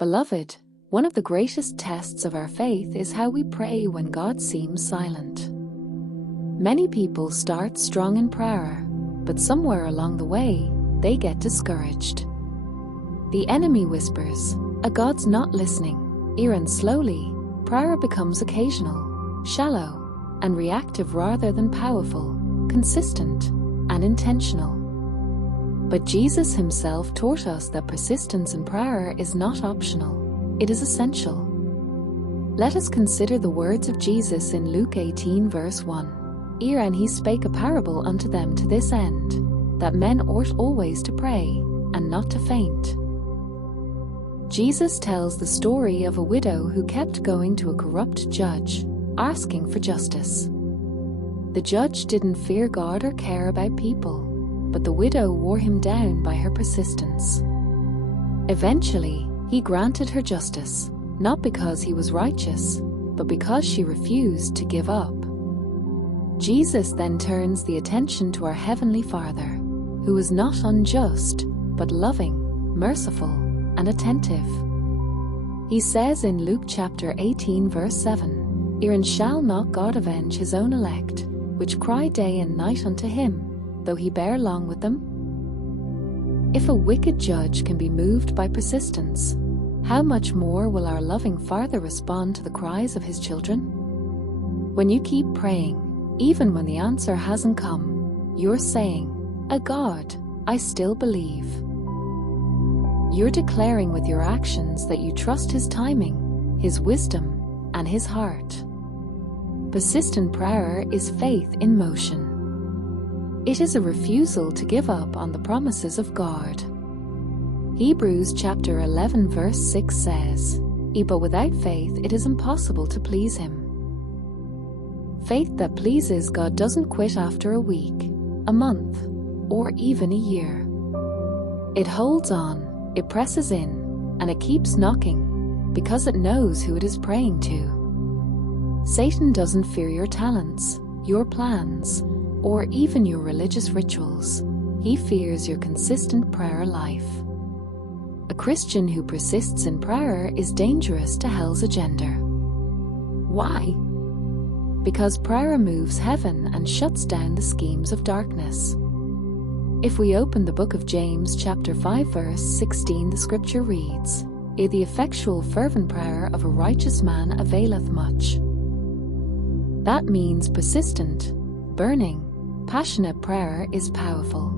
Beloved, one of the greatest tests of our faith is how we pray when God seems silent. Many people start strong in prayer, but somewhere along the way, they get discouraged. The enemy whispers, God's not listening, and slowly, prayer becomes occasional, shallow, and reactive rather than powerful, consistent, and intentional. But Jesus himself taught us that persistence in prayer is not optional, it is essential. Let us consider the words of Jesus in Luke 18 verse 1. And he spake a parable unto them to this end, that men ought always to pray, and not to faint. Jesus tells the story of a widow who kept going to a corrupt judge, asking for justice. The judge didn't fear God or care about people, but the widow wore him down by her persistence. Eventually, he granted her justice, not because he was righteous, but because she refused to give up. Jesus then turns the attention to our Heavenly Father, who is not unjust, but loving, merciful, and attentive. He says in Luke chapter 18 verse 7, And shall not God avenge his own elect, which cry day and night unto him, though he bear long with them? If a wicked judge can be moved by persistence, how much more will our loving Father respond to the cries of his children? When you keep praying, even when the answer hasn't come, you're saying, God, I still believe. You're declaring with your actions that you trust his timing, his wisdom, and his heart. Persistent prayer is faith in motion. It is a refusal to give up on the promises of God. Hebrews chapter 11 verse 6 says, But without faith it is impossible to please him. Faith that pleases God doesn't quit after a week, a month, or even a year. It holds on, it presses in, and it keeps knocking, because it knows who it is praying to. Satan doesn't fear your talents, your plans, or even your religious rituals. He fears your consistent prayer life. A Christian who persists in prayer is dangerous to hell's agenda. Why? Because prayer moves heaven and shuts down the schemes of darkness. If we open the book of James chapter 5 verse 16, the scripture reads, The effectual fervent prayer of a righteous man availeth much. That means persistent, burning, passionate prayer is powerful.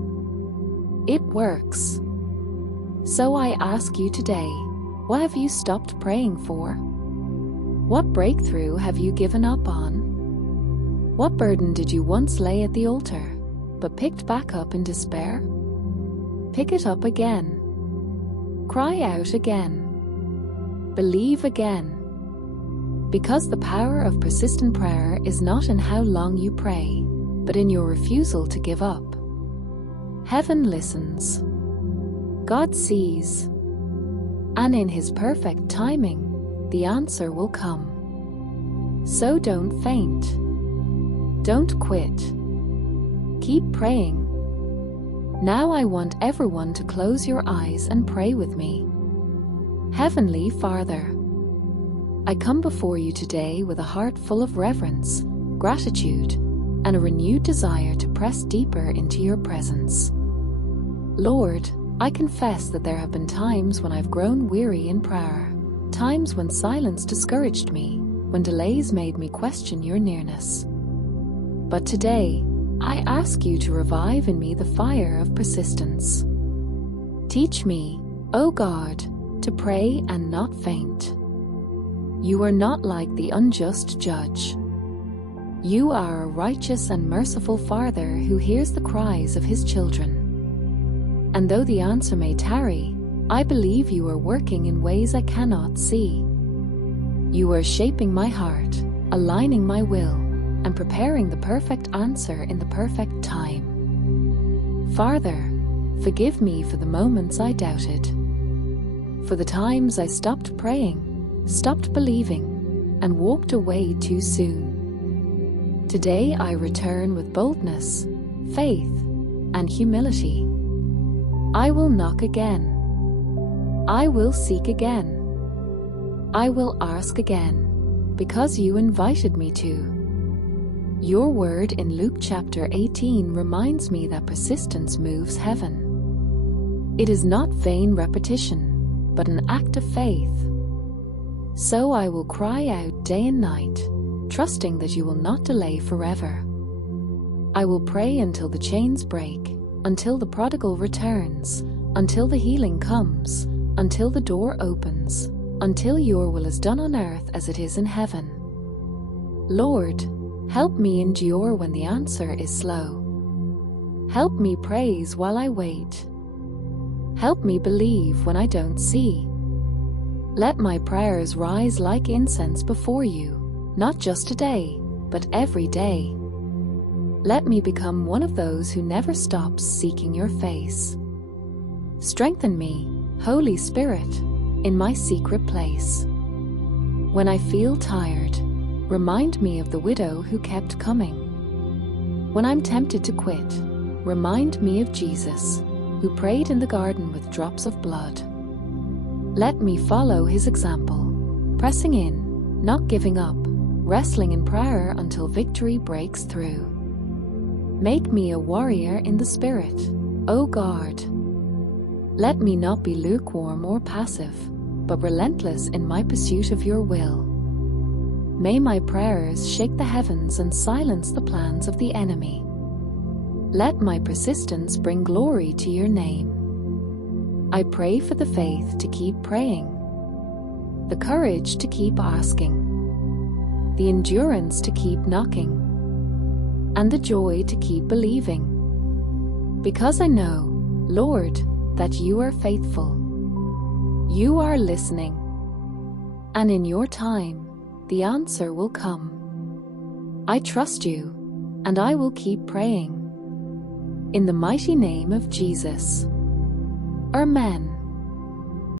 It works. So I ask you today, what have you stopped praying for? What breakthrough have you given up on? What burden did you once lay at the altar, but picked back up in despair? Pick it up again. Cry out again. Believe again. Because the power of persistent prayer is not in how long you pray, but in your refusal to give up. Heaven listens. God sees. And in his perfect timing, the answer will come. So don't faint. Don't quit. Keep praying. Now I want everyone to close your eyes and pray with me. Heavenly Father, I come before you today with a heart full of reverence, gratitude, and a renewed desire to press deeper into your presence. Lord, I confess that there have been times when I've grown weary in prayer, times when silence discouraged me, when delays made me question your nearness. But today, I ask you to revive in me the fire of persistence. Teach me, O God, to pray and not faint. You are not like the unjust judge. You are a righteous and merciful Father who hears the cries of his children. And though the answer may tarry, I believe you are working in ways I cannot see. You are shaping my heart, aligning my will, and preparing the perfect answer in the perfect time. Father, forgive me for the moments I doubted, for the times I stopped praying, stopped believing, and walked away too soon. Today I return with boldness, faith, and humility. I will knock again. I will seek again. I will ask again, because you invited me to. Your word in Luke chapter 18 reminds me that persistence moves heaven. It is not vain repetition, but an act of faith. So I will cry out day and night, trusting that you will not delay forever. I will pray until the chains break, until the prodigal returns, until the healing comes, until the door opens, until your will is done on earth as it is in heaven. Lord, help me endure when the answer is slow. Help me praise while I wait. Help me believe when I don't see. Let my prayers rise like incense before you, not just today, but every day. Let me become one of those who never stops seeking your face. Strengthen me, Holy Spirit, in my secret place. When I feel tired, remind me of the widow who kept coming. When I'm tempted to quit, remind me of Jesus, who prayed in the garden with drops of blood. Let me follow his example, pressing in, not giving up, wrestling in prayer until victory breaks through. Make me a warrior in the Spirit, O God. Let me not be lukewarm or passive, but relentless in my pursuit of your will. May my prayers shake the heavens and silence the plans of the enemy. Let my persistence bring glory to your name. I pray for the faith to keep praying, the courage to keep asking, the endurance to keep knocking, and the joy to keep believing. Because I know, Lord, that you are faithful. You are listening, and in your time, the answer will come. I trust you, and I will keep praying. In the mighty name of Jesus. Amen.